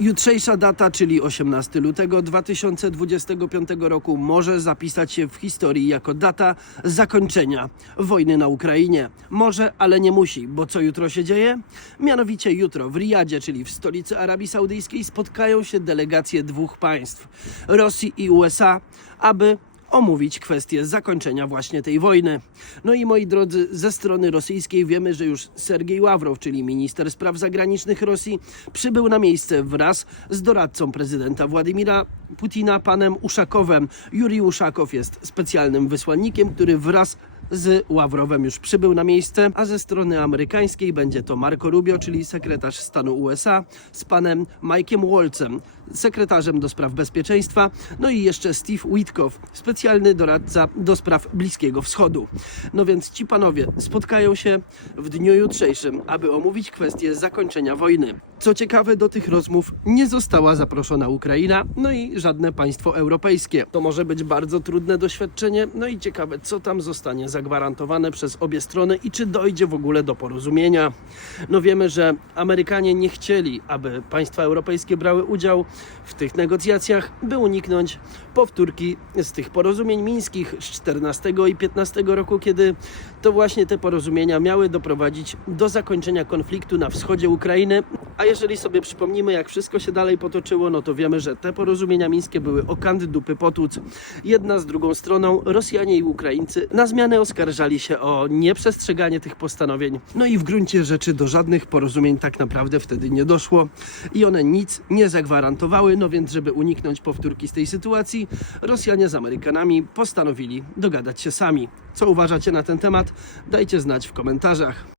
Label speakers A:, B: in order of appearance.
A: Jutrzejsza data, czyli 18 lutego 2025 roku, może zapisać się w historii jako data zakończenia wojny na Ukrainie. Może, ale nie musi, bo co jutro się dzieje? Mianowicie jutro w Riyadzie, czyli w stolicy Arabii Saudyjskiej, spotkają się delegacje dwóch państw Rosji i USA, aby omówić kwestię zakończenia właśnie tej wojny. No i moi drodzy, ze strony rosyjskiej wiemy, że już Sergiej Ławrow, czyli minister spraw zagranicznych Rosji, przybył na miejsce wraz z doradcą prezydenta Władimira Putina, panem Uszakowem. Juri Uszakow jest specjalnym wysłannikiem, który wraz z Ławrowem już przybył na miejsce, a ze strony amerykańskiej będzie to Marco Rubio, czyli sekretarz stanu USA, z panem Mike'em Waltzem, sekretarzem do spraw bezpieczeństwa, no i jeszcze Steve Witkow, specjalny doradca do spraw Bliskiego Wschodu. No więc ci panowie spotkają się w dniu jutrzejszym, aby omówić kwestię zakończenia wojny. Co ciekawe, do tych rozmów nie została zaproszona Ukraina, no i żadne państwo europejskie. To może być bardzo trudne doświadczenie, no i ciekawe, co tam zostanie zagwarantowane przez obie strony i czy dojdzie w ogóle do porozumienia. No wiemy, że Amerykanie nie chcieli, aby państwa europejskie brały udział w tych negocjacjach, by uniknąć powtórki z tych porozumień mińskich z 14 i 15 roku, kiedy to właśnie te porozumienia miały doprowadzić do zakończenia konfliktu na wschodzie Ukrainy. A jeżeli sobie przypomnimy, jak wszystko się dalej potoczyło, no to wiemy, że te porozumienia mińskie były o kant dupy potłuc. Jedna z drugą stroną Rosjanie i Ukraińcy na zmianę oskarżali się o nieprzestrzeganie tych postanowień. No i w gruncie rzeczy do żadnych porozumień tak naprawdę wtedy nie doszło i one nic nie zagwarantowały, no więc żeby uniknąć powtórki z tej sytuacji, Rosjanie z Amerykanami postanowili dogadać się sami. Co uważacie na ten temat? Dajcie znać w komentarzach.